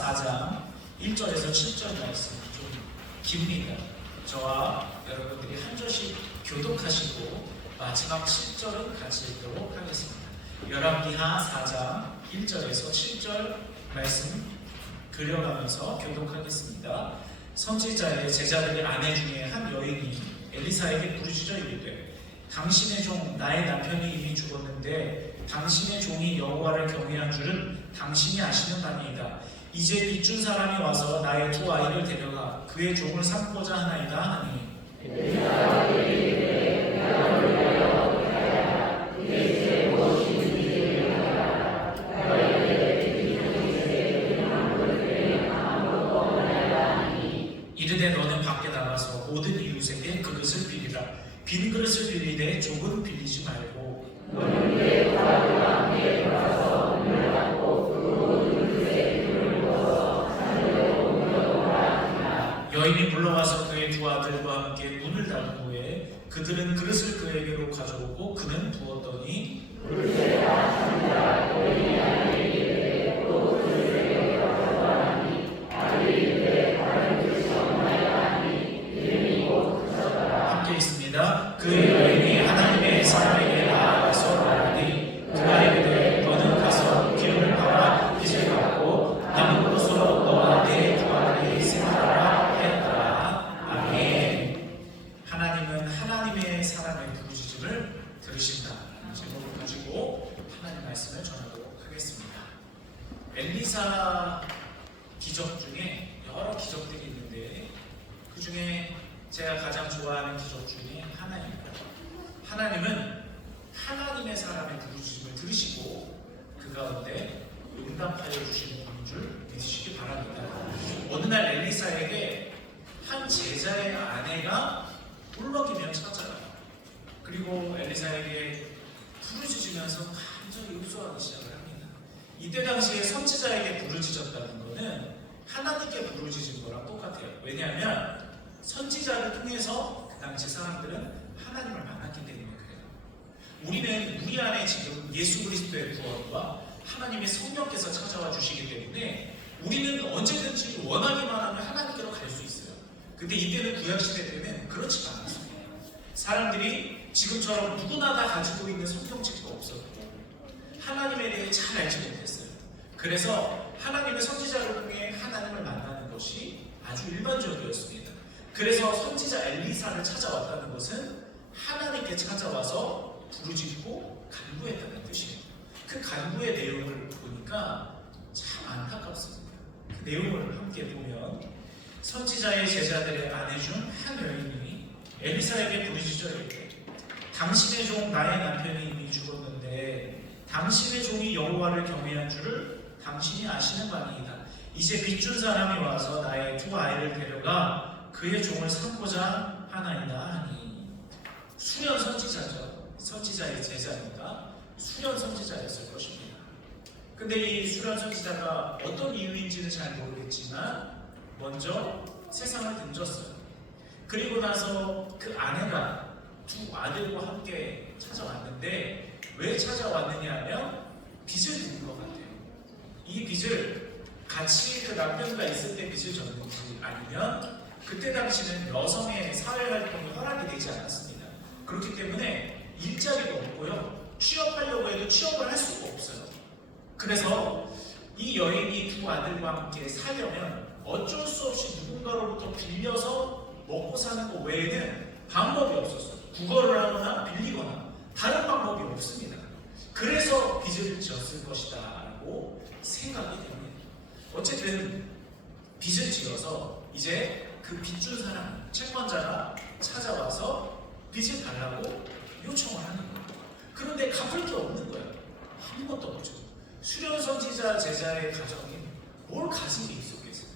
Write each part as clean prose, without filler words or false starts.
4장 1절에서 7절 말씀 좀 깁니다. 저와 여러분들이 한 절씩 교독하시고 마지막 7절은 같이 읽도록 하겠습니다. 열왕기하 4장 1절에서 7절 말씀 그려가면서 교독하겠습니다. 선지자의 제자들의 아내 중에 한 여인이 엘리사에게 부르짖어 이르되 당신의 종 나의 남편이 이미 죽었는데 당신의 종이 여호와를 경외한 줄은 당신이 아시는 바니이다. 이제 빚준 사람이 와서 나의 두 아이를 데려가 그의 종을 삼고자 하나이다 하니 이르되 너는 밖에 나가서 모든 이웃에게 그릇을 빌리라. 빈 그릇을 빌리되 족은 빌리지 말고 여인이 물러가서 그의 두 아들과 함께 문을 닫은 후에 그들은 그릇을 그에게로 가져오고 그는 부었더니 함께 있습니다. 그 여인이 하나님의 사람에게 나아가서 말하니 그가 이르되 너는 가서 기름을 팔아 빚을 갚고 남은 그릇으로 너와 내 두 아들이 생활하라 하였더라. 아멘. 하나님은 하나님의 사람의 부르짖음을 들으신다. 제목을 가지고 하나님 말씀을 전하도록 하겠습니다. 엘리사 기적 중에 여러 기적들이 있는데 그 중에 제가 가장 좋아하는 기적 중에 하나입니다. 하나님은 하나님의 사람의 부르짖음을 들으시고 그 가운데 응답하여 주시는 분인 줄 믿으시기 바랍니다. 어느 날 엘리사에게 한 제자의 아내가 울먹이며 찾아가요. 그리고 엘리사에게 부르짖으면서 간절히 흡수하기 시작을 합니다. 이때 당시에 선지자에게 부르짖었다는 것은 하나님께 부르짖은 거랑 똑같아요. 왜냐하면 선지자를 통해서 그 당시 사람들은 하나님을 만났기 때문에 그래요. 우리는 우리 안에 지금 예수 그리스도의 구원과 하나님의 성령께서 찾아와 주시기 때문에 우리는 언제든지 원하기만 하면 하나님께로 갈 수 있어요. 근데 이때는 구약시대 때는 그렇지가 않았습니다. 사람들이 지금처럼 누구나 다 가지고 있는 성경책도 없었고 하나님에 대해 잘 알지 못했어요. 그래서 하나님의 선지자를 통해 하나님을 만나는 것이 아주 일반적이었습니다. 그래서 선지자 엘리사를 찾아왔다는 것은 하나님께 찾아와서 부르짖고 간구했다는 뜻입니다. 그 간구의 내용을 보니까 참 안타깝습니다. 그 내용을 함께 보면 선지자의 제자들의 아내 중 한 여인이 엘리사에게 부르짖어 이르되 당신의 종 나의 남편이 이미 죽었는데 당신의 종이 여호와를 경외한 줄을 당신이 아시는 바니이다. 이제 빚준 사람이 와서 나의 두 아이를 데려가 그의 종을 삼고자 하나이다 하니 수련 선지자죠. 선지자의 제자니까 수련 선지자였을 것입니다. 근데 이 수련 선지자가 어떤 이유인지는 잘 모르겠지만 먼저 세상을 등졌어요. 그리고 나서 그 아내가 두 아들과 함께 찾아왔는데 왜 찾아왔느냐 하면 빚을 진 것 같아요. 이 빚을 같이 그 남편과 있을 때 빚을 졌는지 아니면 그때 당시는 여성의 사회활동이 허락이 되지 않았습니다. 그렇기 때문에 일자리도 없고요. 취업하려고 해도 취업을 할 수가 없어요. 그래서 이 여인이 두 아들과 함께 살려면 어쩔 수 없이 누군가로부터 빌려서 먹고 사는 것 외에는 방법이 없었어요. 구걸을 하거나 빌리거나 다른 방법이 없습니다. 그래서 빚을 지었을 것이다 라고 생각이 됩니다. 어쨌든 빚을 지어서 이제 그 빚준 사람, 채권자가 찾아와서 빚을 달라고 요청을 하는 거예요. 그런데 갚을 게 없는 거예요. 아무것도 없죠. 수련 선지자 제자의 가정이 뭘 가진 게 있었겠어요.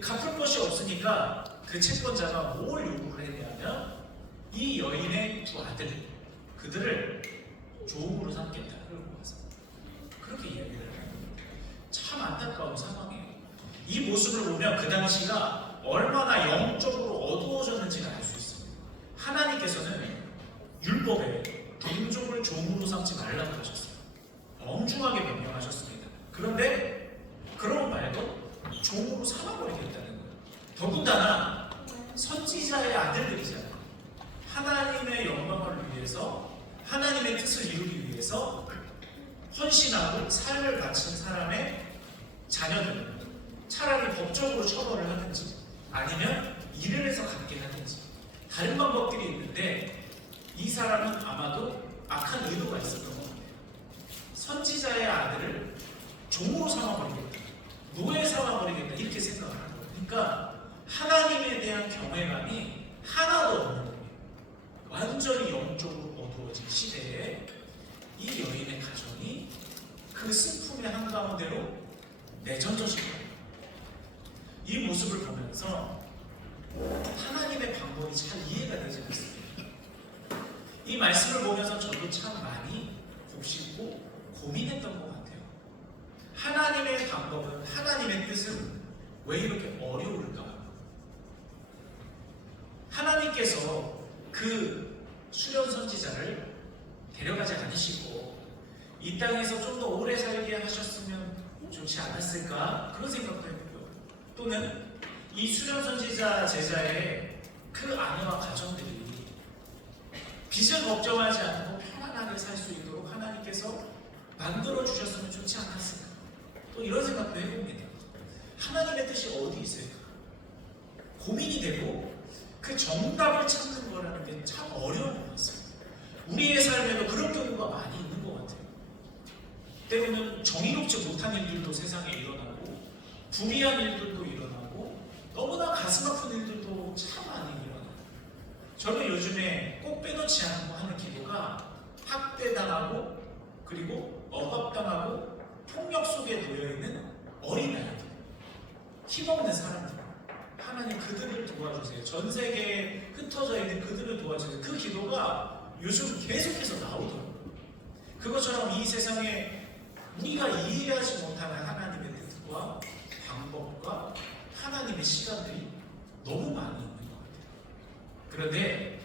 갚을 것이 없으니까 그 채권자가 뭘 요구를 했냐면 이 여인의 두 아들, 그들을 조음으로 삼겠다. 그렇게 이야기를 해요. 참 안타까운 상황이에요. 이 모습을 보면 그 당시가 얼마나 영적으로 어두워졌는지를 알 수 있습니다. 하나님께서는 율법에 동족을 종으로 삼지 말라고 하셨어요. 엄중하게 명령하셨습니다. 그런데 그런 말도 종으로 삼아버리겠다는 거예요. 더군다나 선지자의 아들들이잖아요. 하나님의 영광을 위해서, 하나님의 뜻을 이루기 위해서 헌신하고 삶을 바친 사람의 자녀들, 차라리 법적으로 처벌을 하든지 아니면 일을 해서 갖게 하든지 다른 방법들이 있는데, 이 사람은 아마도 악한 의도가 있었던 것 같아요. 선지자의 아들을 종으로 삼아버리겠다, 노예 삼아버리겠다, 이렇게 생각하는 거예요. 그러니까 하나님에 대한 경외감이 하나도 없는 거예요. 완전히 영적으로 어두워진 시대에 이 여인의 가정이 그 슬픔의 한가운데로 내던져진 거예요. 이 모습을 보면서 하나님의 방법이 잘 이해가 되지 않습니다. 이 말씀을 보면서 저도 참 많이 곱씹고 고민했던 것 같아요. 하나님의 방법은, 하나님의 뜻은 왜 이렇게 어려울까? 하나님께서 그 수련 선지자를 데려가지 않으시고 이 땅에서 좀 더 오래 살게 하셨으면 좋지 않았을까? 그런 생각도 했고요. 또는 이 수련 선지자 제자의 그 아내와 가정들이 빚을 걱정하지 않고 편안하게 살 수 있도록 하나님께서 만들어 주셨으면 좋지 않았을까? 또 이런 생각도 해봅니다. 하나님의 뜻이 어디 있을까? 고민이 되고 그 정답을 찾는 거라는 게 참 어려운 것 같습니다. 우리의 삶에도 그런 경우가 많이 있는 것 같아요. 때로는 정의롭지 못한 일들도 세상에 일어나고, 불의한 일들도 일어나고, 너무나 가슴 아픈 일들도 참 많이 일어나요. 저는 요즘에 꼭 빼놓지 않고 하는 기도가 학대당하고, 그리고 억압당하고, 폭력 속에 놓여있는 어린아이들, 힘없는 사람들, 하나님 그들을 도와주세요. 전 세계에 흩어져 있는 그들을 도와주세요. 그 기도가 요즘 계속해서 나오더라고요. 그것처럼 이 세상에 우리가 이해하지 못하는 하나님의 뜻과 방법과 하나님의 시간들이 너무 많이 있는 것 같아요. 그런데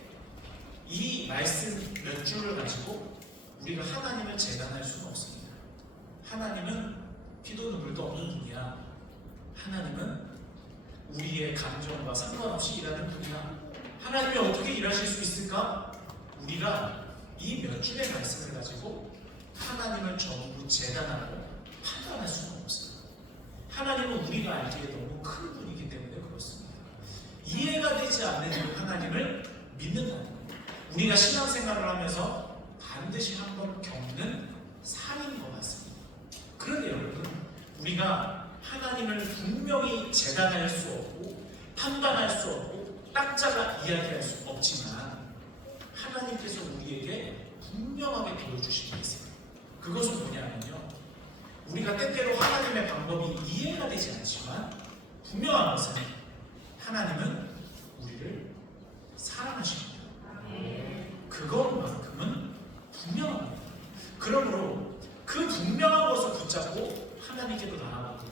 이 말씀 몇 줄을 가지고 우리가 하나님을 재단할 수는 없습니다. 하나님은 피도 눈물도 없는 분이야. 하나님은 우리의 감정과 상관없이 일하는 분이야. 하나님이 어떻게 일하실 수 있을까? 우리가 이 몇 줄의 말씀을 가지고 하나님을 전부 재단하고 판단할 수는 없습니다. 하나님은 우리가 알기에 너무 큰 분이기 때문에 그렇습니다. 이해가 되지 않는 그 하나님을 믿는다는 거예요. 우리가 신앙생활을 하면서 반드시 한번 겪는 삶인 것 같습니다. 그런데 여러분, 우리가 하나님을 분명히 재단할 수 없고 판단할 수 없고 딱자가 이야기할 수 없지만, 하나님께서 우리에게 분명하게 보여주신 게 있어요. 그것은 뭐냐면요, 우리가 때때로 하나님의 방법이 이해가 되지 않지만 분명한 것은 하나님은 우리를 사랑하십니다. 그것만큼은 분명합니다. 그러므로 그 분명한 것을 붙잡고 하나님께로 나아가고,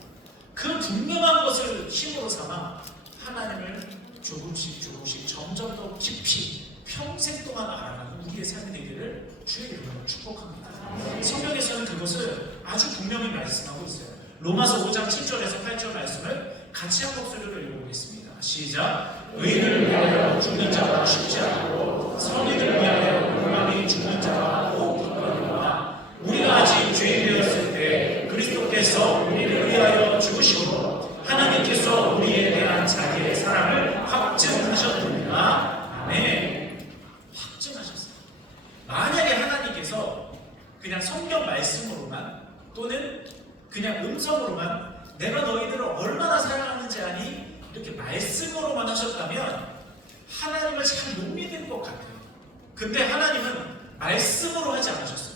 그 분명한 것을 힘으로 삼아 하나님을 조금씩 점점 더 깊이 평생 동안 알아가는 우리의 삶이 되기를 주의 이름으로 축복합니다. 성경에서는 그것을 아주 분명히 말씀하고 있어요. 로마서 5장 7절에서 8절 말씀을 같이 한 목소리로 읽어보겠습니다. 시작. 의인을 위하여 죽는 자가 쉽지 않고 선인을 위하여 욕망이 죽는 자가 꼭 있거니와, 우리가 아직 죄인 되었을 때 그리스도께서 우리를 위하여 죽으시고 하나님께서 우리에 대한 자기의 사랑을 확증하셨느니라. 아멘. 확증하셨어요. 만약에 하나님께서 그냥 성경 말씀으로만 또는 그냥 음성으로만 내가 너희들을 얼마나 사랑하는지 아니? 이렇게 말씀으로만 하셨다면 하나님을 잘 못 믿을 것 같아요. 근데 하나님은 말씀으로 하지 않으셨어요.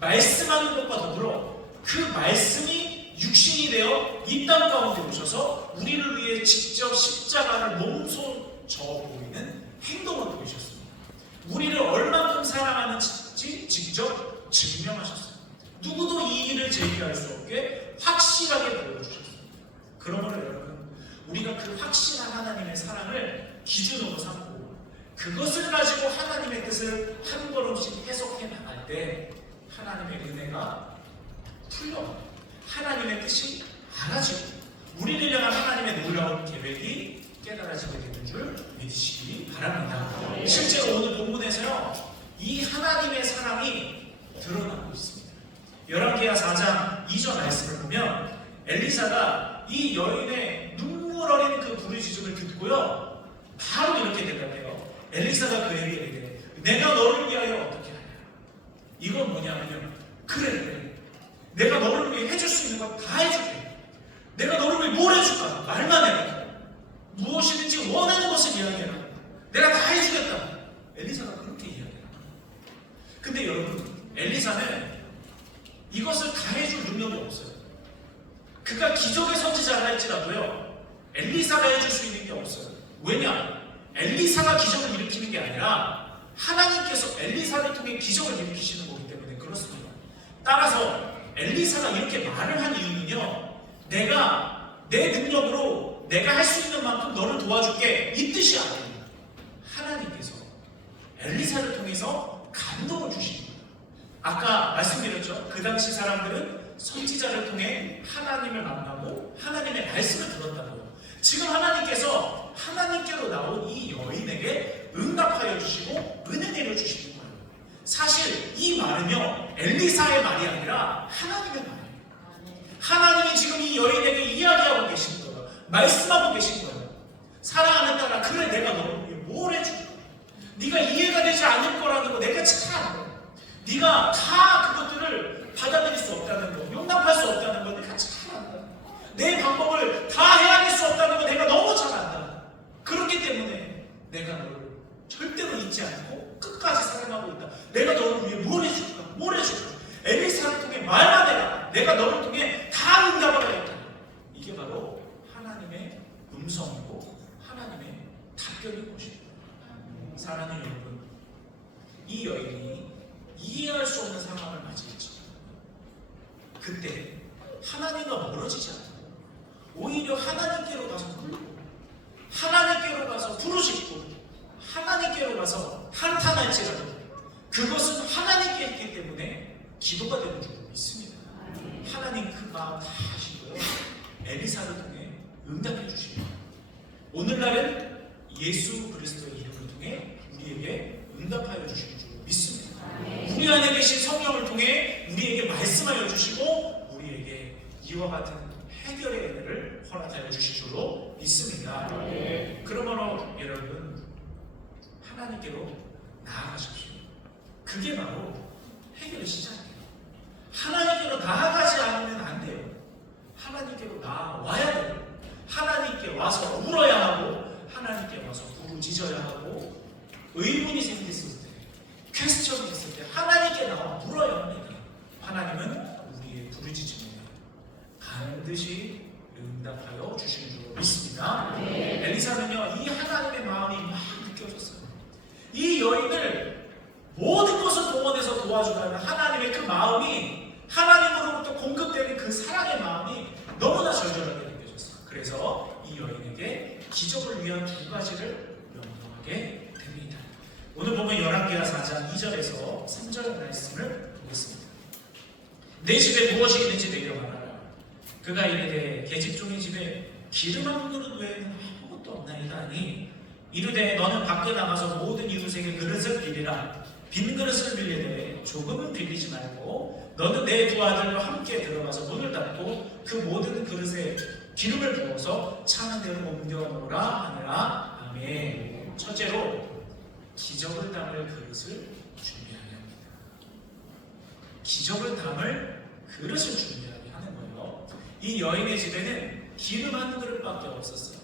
말씀하는 것과 더불어 그 말씀이 육신이 되어 이 땅 가운데 오셔서 우리를 위해 직접 십자가를 몸소 보이는 행동을 보이셨습니다. 우리를 얼만큼 사랑하는지 직접 증명하셨어요. 누구도 이 일을 제기할 수 없게 확실하게 보여주셨습니다. 그러므로 여러분, 우리가 그 확실한 하나님의 사랑을 기준으로 삼고 그것을 가지고 하나님의 뜻을 한 걸음씩 해석해 나갈 때 하나님의 은혜가 풀려 하나님의 뜻이 알아지고 우리를 놀라운 계획이 깨달아지게 되는 줄 믿으시기 바랍니다. 실제로 오늘 본문에서요, 이 하나님의 사랑이 드러나고 있습니다. 열왕기하 4장 2절 말씀을 보면 엘리사가 이 여인의 눈물 어린 그 부르짖음을 듣고요, 바로 이렇게 대답해요. 엘리사가 그에게 이르되 내가 너를 위하여 어떻게 하냐. 이건 뭐냐면요, 그래 내가 너를 위해 해줄 수 있는 거 다 해줄게. 내가 너를 위해 뭘 해줄까? 말만 해라. 무엇이든지 원하는 것을 이야기해라. 내가 다 해주겠다. 엘리사가 그렇게 이야기해요. 근데 여러분, 엘리사는 이것을 다 해줄 능력이 없어요. 그가 기적의 선지자라 할지라도요, 엘리사가 해줄 수 있는 게 없어요. 왜냐? 엘리사가 기적을 일으키는 게 아니라 하나님께서 엘리사를 통해 기적을 일으키시는 거기 때문에 그렇습니다. 따라서 엘리사가 이렇게 말을 한 이유는요, 내가 내 능력으로 내가 할 수 있는 만큼 너를 도와줄게, 이 뜻이 아닙니다. 하나님께서 엘리사를 통해서 감동을 주시는 거예요. 아까 말씀드렸죠. 그 당시 사람들은 선지자를 통해 하나님을 만나고 하나님의 말씀을 들었다고요. 지금 하나님께서 하나님께로 나온 이 여인에게 응답하여 주시고 은혜 내려 주시는 거예요. 사실 이 말은요, 엘리사의 말이 아니라 하나님의 말이에요. 하나님이 지금 이 여인에게 이야기하고 계신 거예요. 말씀하고 계신 거예요. 사랑하는 딸아, 그래 내가 너를 위해 뭘 해줄까? 네가 이해가 되지 않을 거라는 거 내가 잘 알아. 네가 다 그것들을 받아들일 수 없다는 거, 용납할 수 없다는 거 내가 잘 안다. 내 방법을 다 헤아릴 수 없다는 거 내가 너무 잘 안다. 그렇기 때문에 내가 너를 절대로 잊지 않고 끝까지 사랑하고 있다. 내가 너를 위해 뭘 해줄까? 뭘 해줄까? 엘리사를 통해 말만 해라. 내가 너를 통해 다 응답을 하겠다. 이게 바로 하나님의 음성이고 하나님의 답변인 것입니다. 사랑하는 여러분, 이 여인이 이해할 수 없는 상황을 맞이했죠. 그때 하나님과 멀어지지 않고 오히려 하나님께로 가서 불고, 하나님께로 가서 부르짖고, 하나님께로 가서 한탄할지라도 그것은 하나님께 했기 때문에 기도가 되는 줄 믿습니다. 하나님 그 마음 다 아시고요, 엘리사를 통해 응답해 주십니다. 오늘날은 예수 그리스도의 이름을 통해 우리에게 응답하여 주시는 줄 믿습니다. 우리 안에 계신 성령을 통해 우리에게 말씀하여 주시고 우리에게 이와 같은 해결의 은혜를 허락하여 주실 줄로 믿습니다. 그러므로 여러분, 하나님께로 나아가십시오. 그게 바로 해결의 시작이에요. 하나님께로 나아가지 않으면 안 돼요. 하나님께로 나와야 돼요. 하나님께 와서 울어야 하고, 하나님께 와서 부르짖어야 하고, 의문이 생겼을 때, 퀘스천이 있을 때 하나님께 나와 물어야 합니다. 하나님은 우리의 부르짖음에 반드시 응답하여 주시는 줄 믿습니다. 엘리사는요, 이 하나님의 마음이 막 느껴졌어요. 이 여인을 모든 것을 동원해서 도와주라는 하나님의 그 마음이, 하나님으로부터 공급되는 그 사랑의 마음이 너무나 절절하게 느껴졌어요. 그래서 이 여인에게 기적을 위한 두 가지를 명령하게 됩니다. 오늘 보면 열왕기하 4장 2절에서 3절 말씀을 보겠습니다. 내 집에 무엇이 있는지 내려가라. 그가 이르되 계집종의 집에 기름 한 그릇 외에는 아무것도 없나이다 하니, 이르되 너는 밖에 나가서 모든 이웃에게 그릇을 빌리라. 빈 그릇을 빌리되 조금은 빌리지 말고 너는 내 두 아들과 함께 들어가서 문을 닫고 그 모든 그릇에 기름을 부어서 차는 대로 옮겨 놓으라 하느라. 아멘. 첫째로, 기적을 담을 그릇을 준비하게 합니다. 기적을 담을 그릇을 준비하게 하는 거예요. 이 여인의 집에는 기름 한 그릇밖에 없었어요.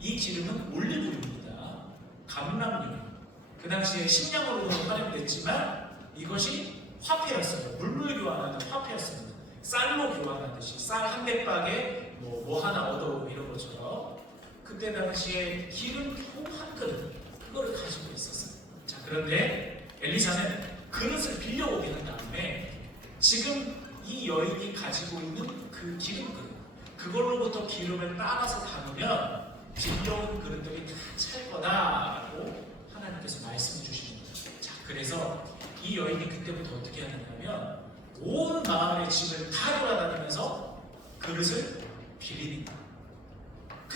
이 기름은 올리브유입니다. 감람유. 그 당시에 식량으로도 활용됐지만 이것이 화폐였어요. 물물 교환하는 화폐였습니다. 쌀로 교환하듯이 쌀 한 백박에 뭐 하나 얻어 이런 것처럼 그때 당시에 기름통 한 그릇, 그거를 가지고 있었어요. 자, 그런데 엘리사는 그릇을 빌려오게 한 다음에 지금 이 여인이 가지고 있는 그 기름 그릇, 그걸로부터 기름을 따라서 담으면 빌려온 그릇들이 다 찰 거다라고 하나님께서 말씀해 주시는 거죠. 자, 그래서 이 여인이 그때부터 어떻게 하느냐면 온 마을의 집을 다 돌아다니면서 그릇을 빌립니다.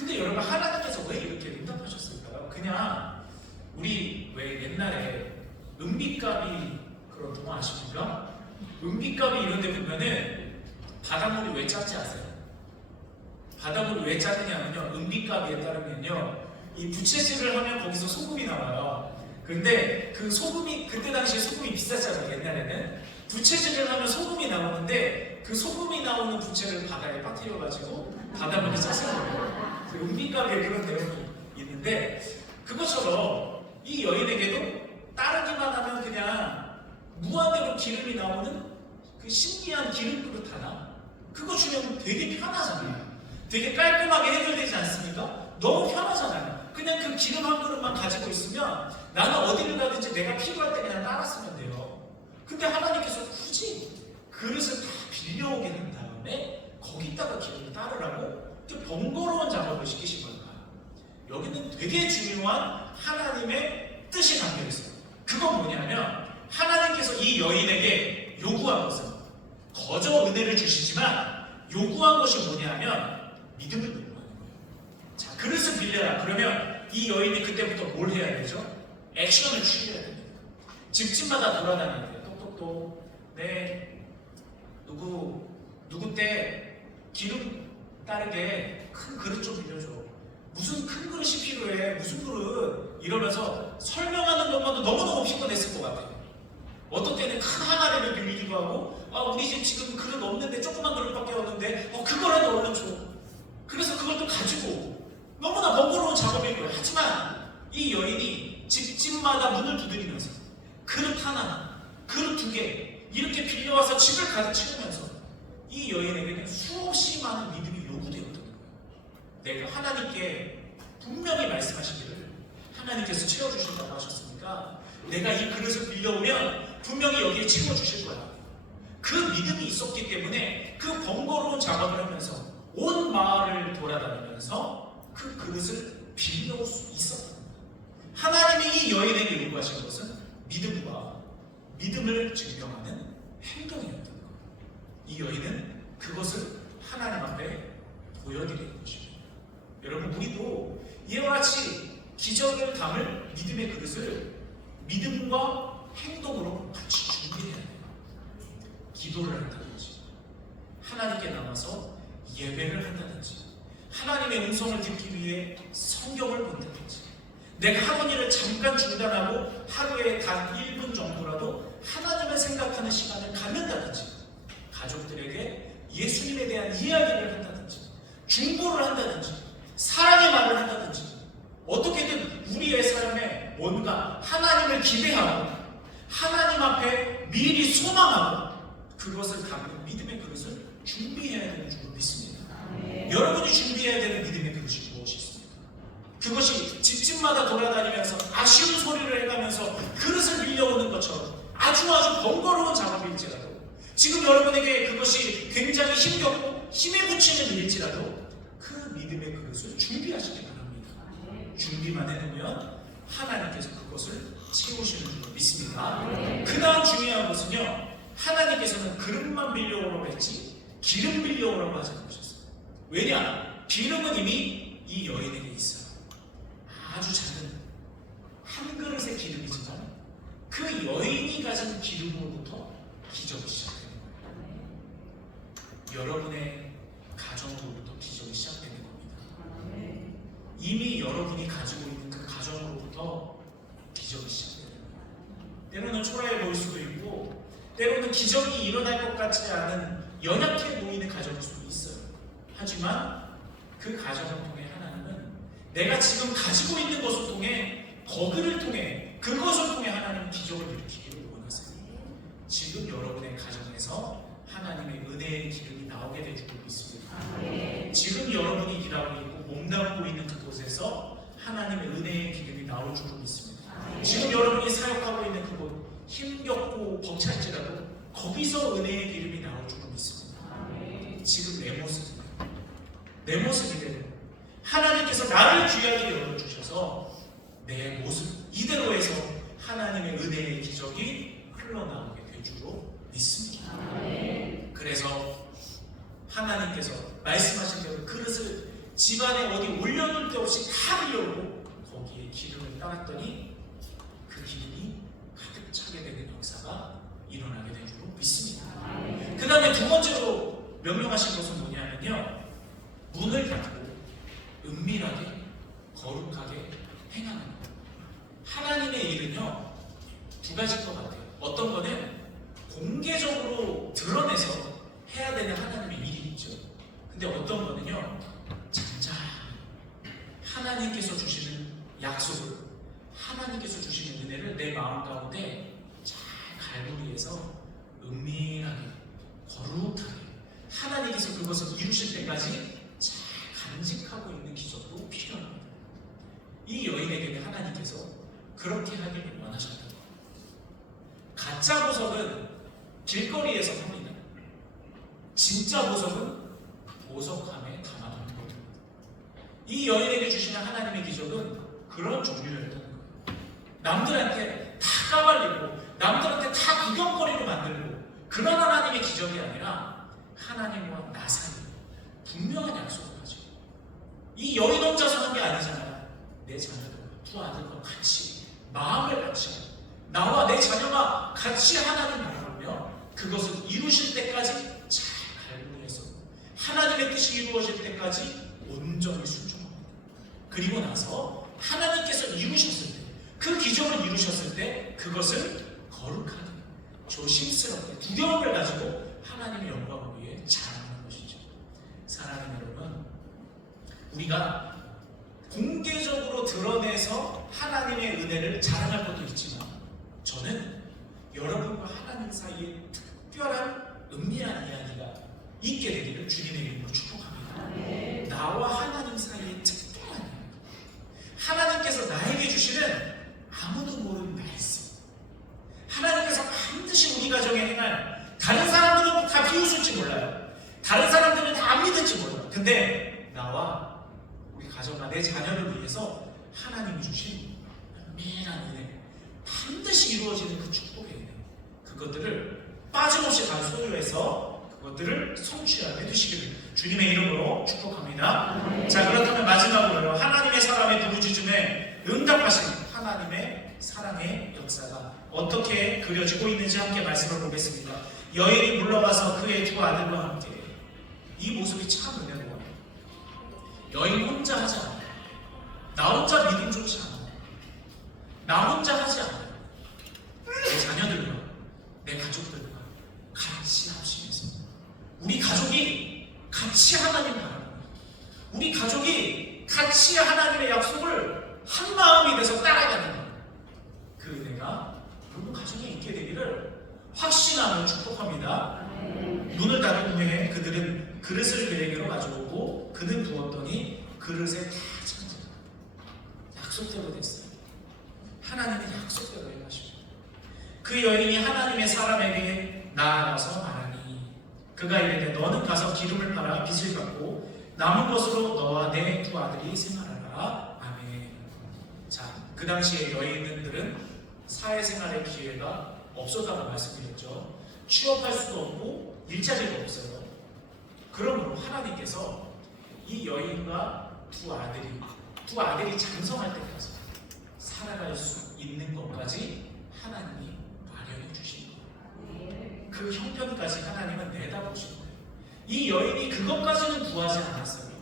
근데 여러분 하나님께서 왜 이렇게 응답하셨을까요? 그냥 우리 왜 옛날에 은비가비 그런 동화 아십니까? 은비가비 이런 데 보면은 바닷물이 왜 짠지 아세요? 바닷물이 왜 짜느냐면요, 은비가비에 따르면요, 이 부채질을 하면 거기서 소금이 나와요. 근데 그 소금이, 그때 당시에 소금이 비쌌잖아요. 옛날에는 부채질을 하면 소금이 나오는데 그 소금이 나오는 부채를 바다에 빠뜨려가지고 바닷물이 짰어요. 은비가비에 그런 내용이 있는데, 그것처럼 이 여인에게도 따르기만 하면 그냥 무한대로 기름이 나오는 그 신기한 기름 그릇 하나, 그거 주면 되게 편하잖아요. 되게 깔끔하게 해결되지 않습니까? 너무 편하잖아요. 그냥 그 기름 한 그릇만 가지고 있으면 나는 어디를 가든지 내가 필요할 때 그냥 따라 쓰면 돼요. 근데 하나님께서 굳이 그릇을 다 빌려오게 한 다음에 거기다가 기름을 따르라고 이렇게 번거로운 작업을 시키신 걸까요? 여기는 되게 중요한 하나님의 뜻이 담겨 있어요. 그건 뭐냐면 하나님께서 이 여인에게 요구한 것은 거저 은혜를 주시지만 요구한 것이 뭐냐면 믿음을 요구하는 거예요. 자, 그릇을 빌려라. 그러면 이 여인이 그때부터 뭘 해야 되죠? 액션을 취해야 됩니다. 집집마다 돌아다녀야 돼요. 똑똑똑. 네, 누구 때 기름 따르게 큰 그릇 좀 빌려줘. 무슨 큰 그릇이 필요해? 무슨 그릇? 이러면서 설명하는 것만도 너무너무 피곤했을 것 같아요. 어떤 때는 큰 항아리를 빌리기도 하고, 우리 집 지금 그릇 없는데 조그만 그릇밖에 없는데 그거라도 얼른 줘. 그래서 그걸 또 가지고 너무나 번거로운 작업일 거예요. 하지만 이 여인이 집집마다 문을 두드리면서 그릇 하나, 그릇 두 개 이렇게 빌려와서 집을 가득 채우면서 이 여인에게는 수없이 많은 믿음이 요구되었던 거예요. 내가 하나님께 분명히 말씀하시기를 하나님께서 채워주신다고 하셨으니까 내가 이 그릇을 빌려오면 분명히 여기에 채워주실 거야. 그 믿음이 있었기 때문에 그 번거로운 작업을 하면서 온 마을을 돌아다니면서 그 그릇을 빌려올 수 있었던 거예요. 하나님이 이 여인에게 요구하신 것은 믿음을 증명하는 행동이었던 거예요. 이 여인은 그것을 하나님 앞에 보여드리는 것입니다. 여러분, 우리도 이와 같이 기적을 담을 믿음의 그릇을 믿음과 행동으로 같이 준비해야 돼요. 기도를 한다든지, 하나님께 나와서 예배를 한다든지, 하나님의 음성을 듣기 위해 성경을 본다든지, 내가 하던 일을 잠깐 중단하고 하루에 단 1분 정도라도 하나님을 생각하는 시간을 갖는다든지, 가족들에게 예수님에 대한 이야기를 한다든지, 중보를 한다든지, 사랑의 말을 한다든지, 어떻게든 우리의 삶에 뭔가 하나님을 기대하고 하나님 앞에 미리 소망하고 그것을 담는 믿음의 그릇을 준비해야 되는 줄 믿습니다. 여러분이 준비해야 되는 믿음의 그릇이 무엇이 있습니까? 그것이 집집마다 돌아다니면서 아쉬운 소리를 해가면서 그릇을 빌려오는 것처럼 아주 번거로운 작업일지라도, 지금 여러분에게 그것이 굉장히 힘겹고 힘이 붙이는 일일지라도 그 믿음의 그릇을 준비하시기 바랍니다. 준비만 해놓으면 하나님께서 그것을 채우시는 줄 믿습니다. 그 다음 중요한 것은요, 하나님께서는 그릇만 빌려오라고 했지 기름 빌려오라고 하지 않으셨어요. 왜냐? 기름은 이미 이 여인에게 있어요. 아주 작은 한 그릇의 기름이지만 그 여인이 가진 기름으로부터 기적이 시작되는 거예요. 여러분의 가정으로부터 기적이 시작되는 겁니다. 이미 여러분이 가지고 있는 그 가정으로부터 기적이 시작되는 거예요. 때로는 초라해 보일 수도 있고, 때로는 기적이 일어날 것 같지 않은 연약해 보이는 가정일 수도 있어요. 하지만 그 가정을 통해 하나님은 내가 지금 가지고 있는 것을 통해, 거기를 통해, 그것을 통해 하나님은 기적을 일으키기를 원하세요. 지금 여러분의 가정에서 하나님의 은혜의 기름이 나오게 될 줄 믿습니다. 지금 여러분이 일하고 있고 몸담고 있는 그곳에서 하나님의 은혜의 기름이 나올 줄 믿습니다. 지금 여러분이 사역하고 있는 그곳, 힘겹고 벅찰지라도 거기서 은혜의 기름이 나올 줄 믿습니다. 지금 내 모습이래요. 하나님께서 나를 귀하게 열어주셔서 내 모습 이대로 해서 하나님의 은혜의 기적이 흘러나오게 될 줄로 믿습니다. 그래서 하나님께서 말씀하신 대로 그릇을 집안에 어디 올려놓을 데 없이 다 빌려오고 거기에 기름을 따랐더니 그 기름이 가득 차게 되는 역사가 일어나게 된 줄로 믿습니다. 그 다음에 두 번째로 명령하신 것은 뭐냐면요, 문을 닫고 은밀하게 거룩하게 행하는 것. 하나님의 일은요 두 가지일 것 같아요. 어떤 거는 공개적으로 드러내서 해야 되는 하나님의 일이 있죠. 근데 어떤 거는요 잠잠히 하나님께서 주시는 약속을, 하나님께서 주시는 은혜를 내 마음 가운데 잘 갈구리해서 은밀하게 거룩하게 하나님께서 그것을 이루실 때까지 잘 간직하고 있는 기적도 필요합니다. 이 여인에게는 하나님께서 그렇게 하기를 원하셨다. 가짜 보석은 길거리에서 팝니다. 진짜 보석은 보석함에 담아두는 겁니다. 이 여인에게 주시는 하나님의 기적은 그런 종류였다는 거예요. 남들한테 다 까발리고 남들한테 다 구경거리로 만들고 그런 하나님의 기적이 아니라 하나님과 나 사이 분명한 약속을 하죠. 이 여인 혼자서 한 게 아니잖아요. 내 자녀들과 두 아들과 같이 마음을 같이 나와 내 자녀가 같이 하나님 바라보며 그것을 이루실 때까지 잘 갈구해서 하나님의 뜻이 이루어질 때까지 온전히 순종합니다. 그리고 나서 하나님께서 이루셨을 때, 그 기적을 이루셨을 때 그것을 거룩하게 조심스럽게 두려움을 가지고 하나님의 영광을 위해 자랑하는 것이죠. 사랑하는 여러분, 우리가 공개적으로 드러내서 하나님의 은혜를 자랑할 것도 있지만 저는 여러분과 하나님 사이에 특별한 은밀한 이야기가 있게 되기를 주님의 이름으로 축복합니다. 나와 하나님 사이에 특별한 이야기, 하나님께서 나에게 주시는 아무도 모르는 말씀, 하나님께서 반드시 우리 가정에 행할, 다른 사람들은 다 비웃을지 몰라요, 다른 사람들은 다 안 믿을지 몰라요. 근데 나와 우리 가정과 내 자녀를 위해서 하나님이 주신 은밀한 은혜, 반드시 이루어지는 그 축복의 은혜, 그것들을 빠짐없이 다 소유해서 그것들을 성취하게 해주시기를 주님의 이름으로 축복합니다. 자, 그렇다면 마지막으로요, 하나님의 사람의 부르짖음에 응답하신 하나님의 사랑의 역사가 어떻게 그려지고 있는지 함께 말씀을 보겠습니다. 여인이 물러가서 그의 두 아들과 함께, 이 모습이 참 은혜로워요. 여인 혼자 하지 않아요. 나 혼자 믿음 좋지 않아요. 나 혼자 하지 않아요. 내 자녀들과 내 가족들과 같이 합심해서 우리 가족이 같이 하나님 바라봅니다. 우리 가족이 같이 하나님의 약속을 한 마음이 돼서 따라가는 거예요. 그 은혜가 여러분 가정에 있게 되기를 확신하며 축복합니다. 눈을 닫은 후에 그들은 그릇을 그에게로 가져오고 그는 부었더니 그릇에 다 찬지라. 약속대로 됐어요. 하나님은 약속대로 행하십니다. 그 여인이 하나님의 사람에게 나아가서 말하니 그가 이르되 너는 가서 기름을 팔아 빚을 갚고 남은 것으로 너와 내 두 아들이 생활하라. 아멘. 자, 그 당시에 여인들은 사회생활의 기회가 없었다고 말씀드렸죠. 취업할 수도 없고 일자리가 없어요. 그러므로 하나님께서 이 여인과 두 아들이 장성할 때까지 살아갈 수 있는 것까지 하나님이 마련해 주신 거예요. 그 형편까지 하나님은 내다보신 거예요. 이 여인이 그것까지는 구하지 않았어요.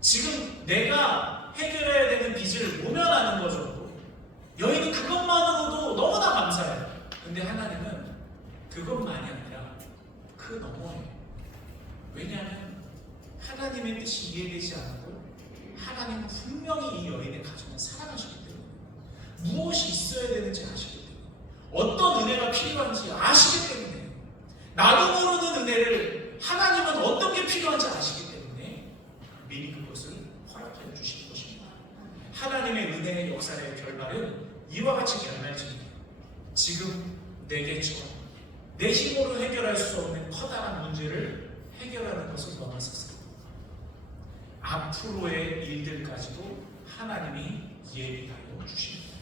지금 내가 해결해야 되는 빚을 모면하는 거죠. 여인이 그것만으로도 너무나 감사해요. 근데 하나님은 그것만이 아니라 그 너머에, 왜냐하면 하나님의 뜻이 이해되지 않고 하나님은 분명히 이 여인의 가정을 사랑하시기 때문에 무엇이 있어야 되는지 아시기 때문에 어떤 은혜가 필요한지 아시기 때문에 나도 모르는 은혜를 하나님은 어떤 게 필요한지 아시기 때문에 미리 그것을 허락해 주신 것입니다. 하나님의 은혜의 역사의 결말은 이와 같이 결말집니다. 지금 내게처럼 내 힘으로 해결할 수 없는 커다란 문제를 해결하는 것을 넘어서서 앞으로의 일들까지도 하나님이 예비하여 주십니다.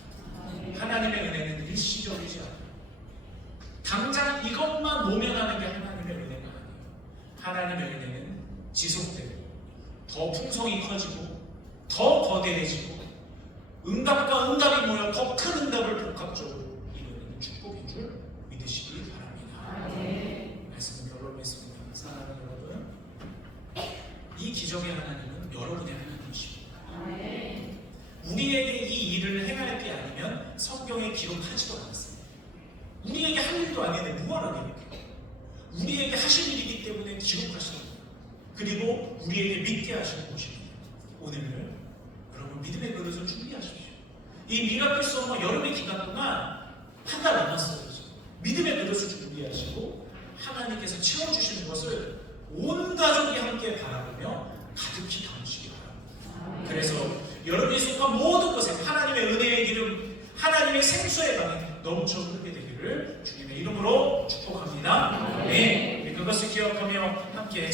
하나님의 은혜는 일시적이지 않아요. 당장 이것만 모면하는 게 하나님의 은혜가 아니에요. 하나님의 은혜는 지속되고 더 풍성이 커지고 더 거대해지고 응답과 응답이 모여 더 큰 응답을 복합적으로 이루는 축복인 줄 믿으시기 바랍니다. 말씀은 결론 맺습니다. 사랑하는 여러분, 이 기적의 하나님은 여러분의 하나님이십니다. 우리에게 이 일을 행할 게 아니면 성경에 기록하지도 않았습니다. 우리에게 할 일도 아닌데 무한하게 우리에게 하신 일이기 때문에 기록하시는 거예요. 그리고 우리에게 믿게 하시는 것입니다. 오늘 여러분 믿음의 그릇을 준비하십시오. 이 미라클 서머 여름의 기간 동안 한 달 남았어요. 믿음의 그릇을 준비하시고 하나님께서 채워주시는 것을 온 가족이 함께 바라보며 가득히 담으시기 바랍니다. 그래서 여러분이 속한 모든 것에 하나님의 은혜의 기름, 하나님의 생수의 강이 넘쳐 흐르게 되기를 주님의 이름으로 축복합니다. 네, 그것을 기억하며 함께